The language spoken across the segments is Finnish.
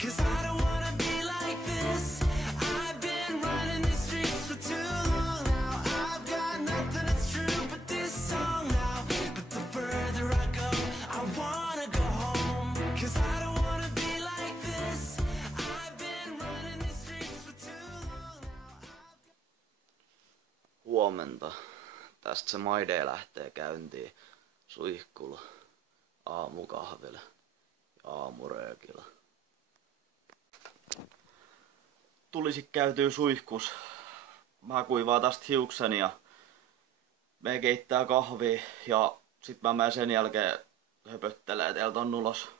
'Cause I don't wanna be like this. I've been running these streets for too long now. I've got nothing that's true but this song now. But the further I go, I wanna go home. 'Cause I don't wanna be like this. I've been running these streets for too long now. Huomenta. Tästä se My Day lähtee käyntiin suihkulla, aamukahvilla ja aamuröökillä. Tulisi käytyy suihkus. Mä kuivaa tästä hiukseni ja me keittää kahvia ja sit mä menen sen jälkeen höpöttelee teiltä on ulos.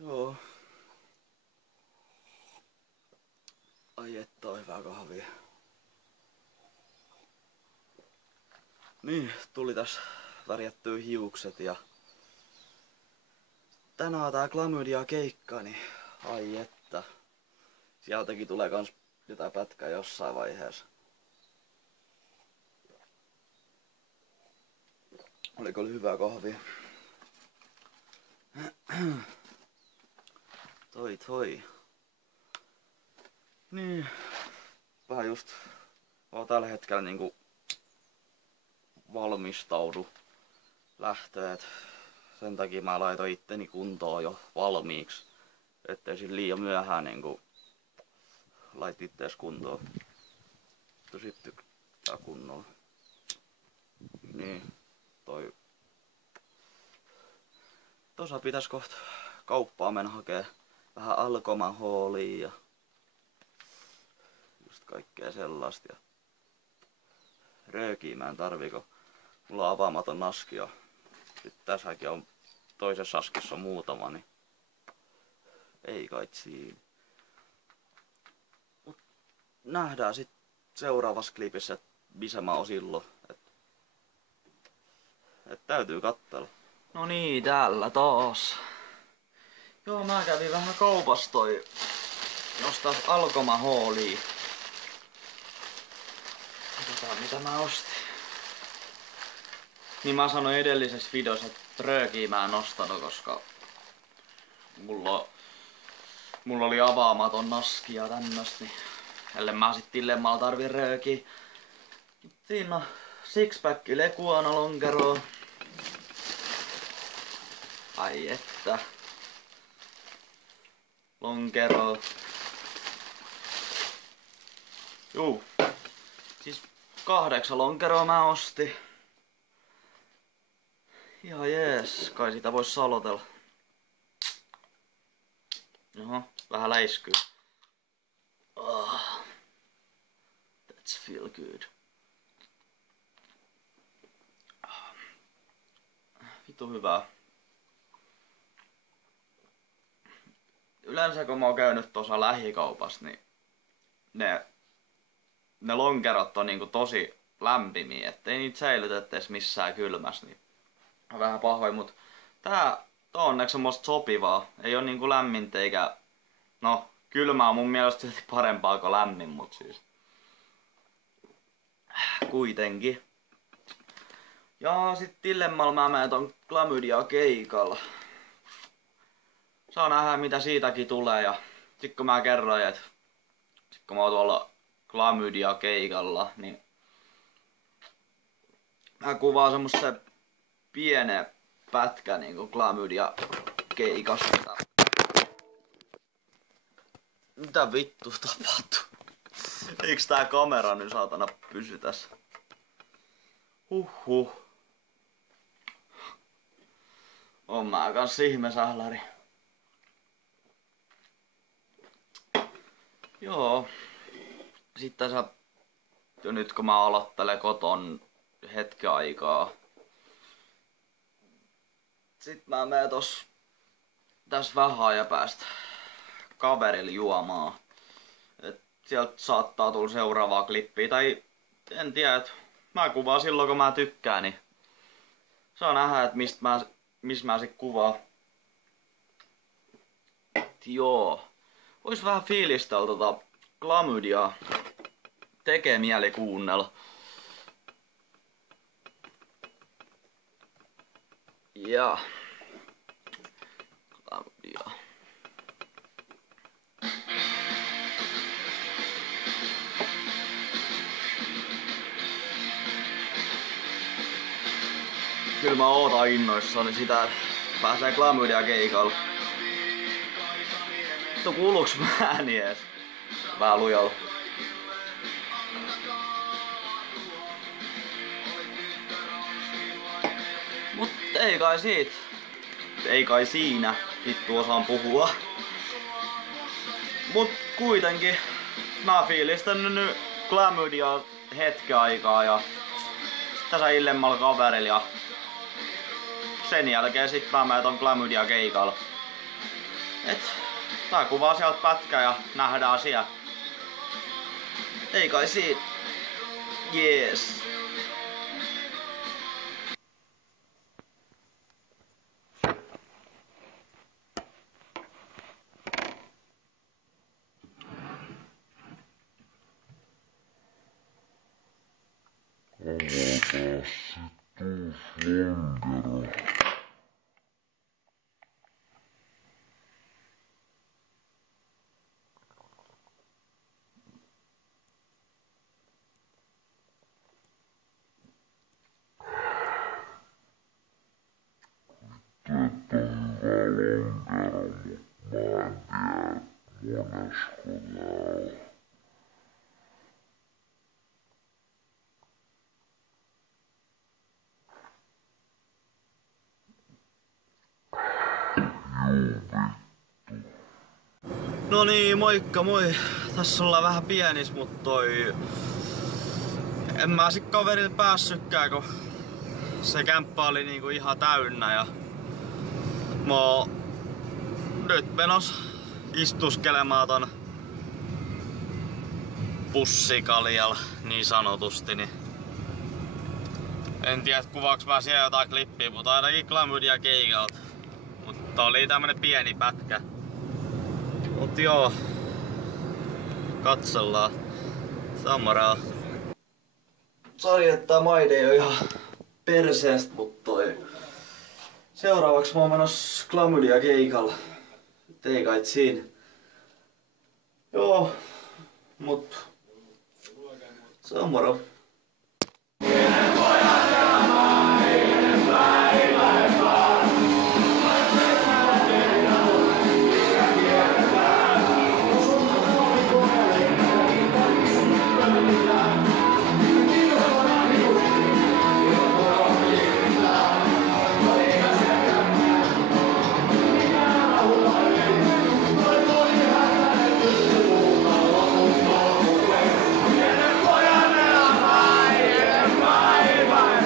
Joo. Ai että on hyvää kahvia. Niin, tuli tässä värjättyä hiukset ja tänään on tää klamydia keikka, niin ai että. Sieltäkin tulee kans jotain pätkää jossain vaiheessa. Oliko oli hyvää kahvia? Toi. Niin. Vähän just oon tällä hetkellä niinku valmistaudu lähtöön. Sen takia mä laitoin itteni kuntoon jo valmiiksi. Ettei siinä liian myöhään niinku lait ittees kuntoon. Sitten tää kunnolla. Niin. Tossa pitäis kohta kauppaa mennä hakee vähän alkomahoolia ja just kaikkea sellaista. Ja röökiä mä en tarvii, kun mulla on avaamaton naski ja sit tässäkin on toisessa askissa on muutama, niin ei kai siinä. Mut nähdään sit seuraavassa klipissä, että missä mä oon silloin. Et täytyy katsella. No niin, täällä taas. Joo, mä kävin vähän kaupassa jostain alkomahoolia. Katsotaan mitä mä ostin. Niin mä sanoin edellisessä videossa, että röökiä mä en ostanut, koska mulla oli avaamaton naski ja tämmöstä, niin ellei mä sit tillemalla tarvii röökiä. Siinä on sixpack lekuana lonkeroa. Ai että. Lonkero. Juu. Siis 8 lonkeroa mä ostin. Ihan jees. Kai sitä vois salotella. Oho, vähän läiskyy. Oh. That's feel good. Vittu hyvää. Yleensä kun mä oon käynyt tuossa lähikaupassa, niin ne lonkerot on niinku tosi lämpimiä, ettei niitä säilytetä edes missään kylmässä, niin on vähän pahoin, mut tää on onneksi semmoista sopivaa. Ei oo niinku lämmintä eikä, no kylmä on mun mielestä silti parempaa kuin lämmin, mut siis kuitenkin. Ja sit tillemmalla mä menen ton klamydia keikalla. Saa nähdä mitä siitäkin tulee ja sit kun mä kerroin, että sit kun mä oon tuolla klamydia keikalla, niin mä kuvaan semmosen pienen pätkä niinku klamydia keikasta. Mitä vittu tapahtuu? Eiks tää kamera nyt saatana pysy tässä? Huhhuh. On mä kans ihmesähläri. Joo. Sitten sä... Jo nyt kun mä aloittelen koton hetken aikaa. Sit mä menen tässä vähän ajan päästä kaverille juomaan. Et sieltä saattaa tulla seuraavaa klippiä. Tai en tiedä, että mä kuvaan silloin kun mä tykkään, niin saa nähdä, että mistä mä sit kuvaan. Joo. Vois vähän fiilistellä klamydiaa. Tekee mieli kuunnella. Ja. Klamydia. Kyllä mä ootan innoissani sitä, että pääsee klamydia keikalle. Mutta kuuluuks mä ääni ees? Vähän lujalla. Mut ei kai siitä. Ei kai siinä. Vittu osaan puhua. Mut kuitenkin. Mä fiilistän nyt klamydia hetken aikaa ja tässä illemmalla kaverilla ja sen jälkeen sit mä menen ton klamydia keikalla. Et tää kuvaa sieltä pätkä ja nähdään siellä. Ei kai siitä. Jees. No niin, moikka moi. Tässä ollaan vähän pienis, mut en mä sit kaverille päässytkään, kun se kämppä oli niinku ihan täynnä ja mä oon nyt menos istuskelemaan ton pussikaljalla niin sanotusti, niin en tiedä kuvaaks mä siellä jotain klippiä, mutta ainakin klamydia keikalta. Mutta oli tämmönen pieni pätkä. Mut joo, katsellaan. Samaraa. Sori, että tää maide ei oo ihan perseestä, mut seuraavaksi mä oon menossa klamydia keikalla. Ei kai siinä. Joo, mut samaraa. Bye.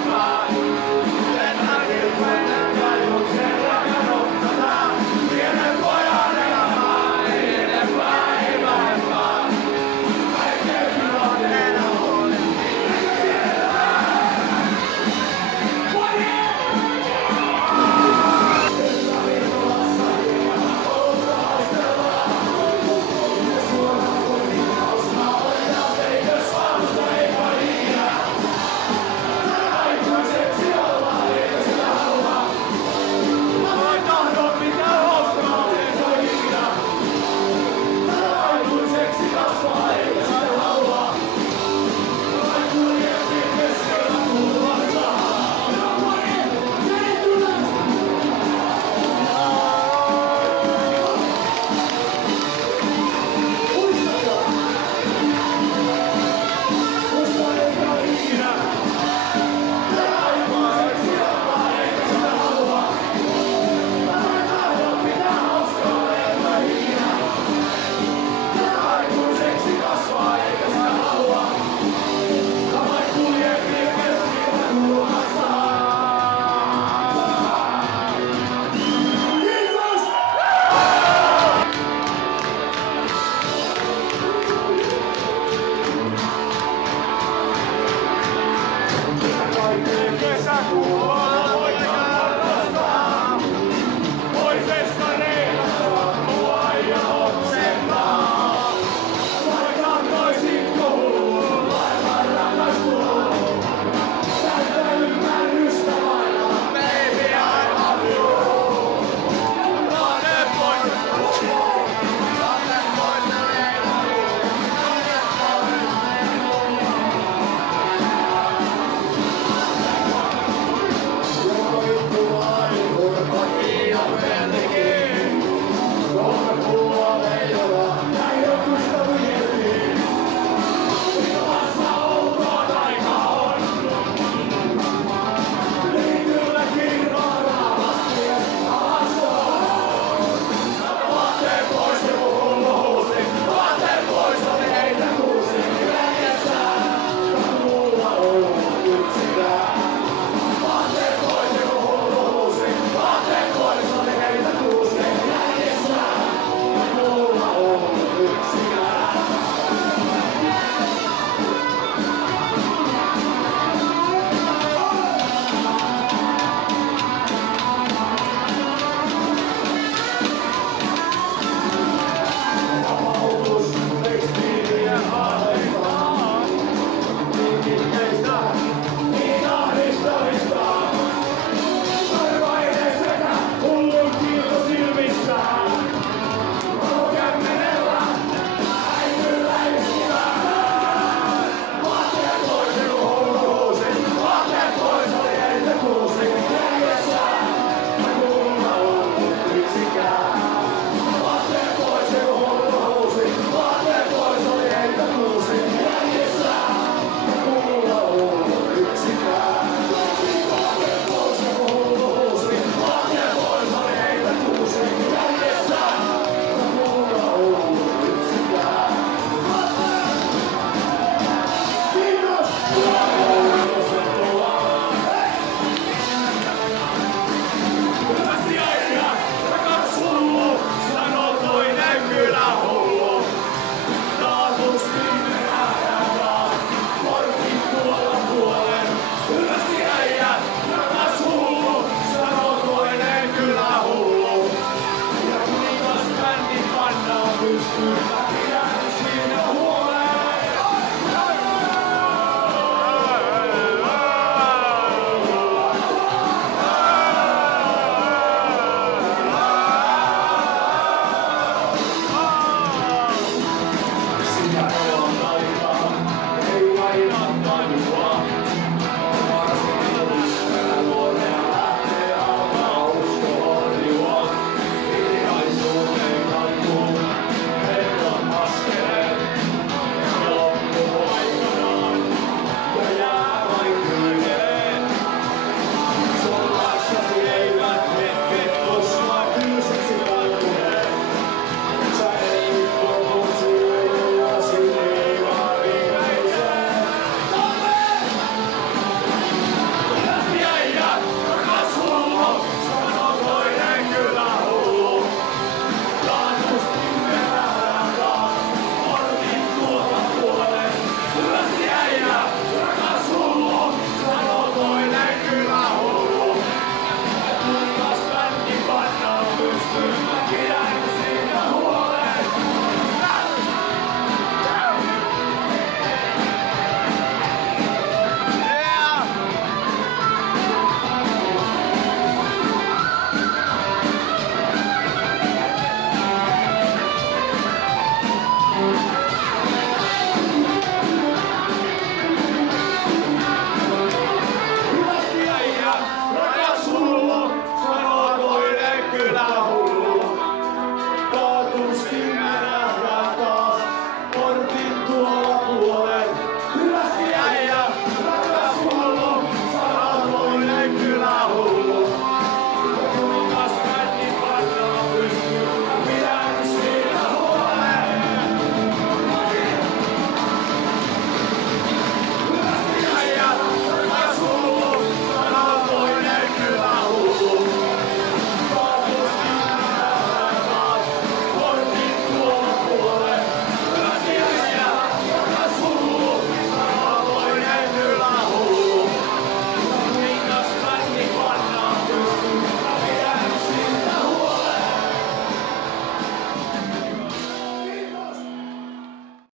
Thank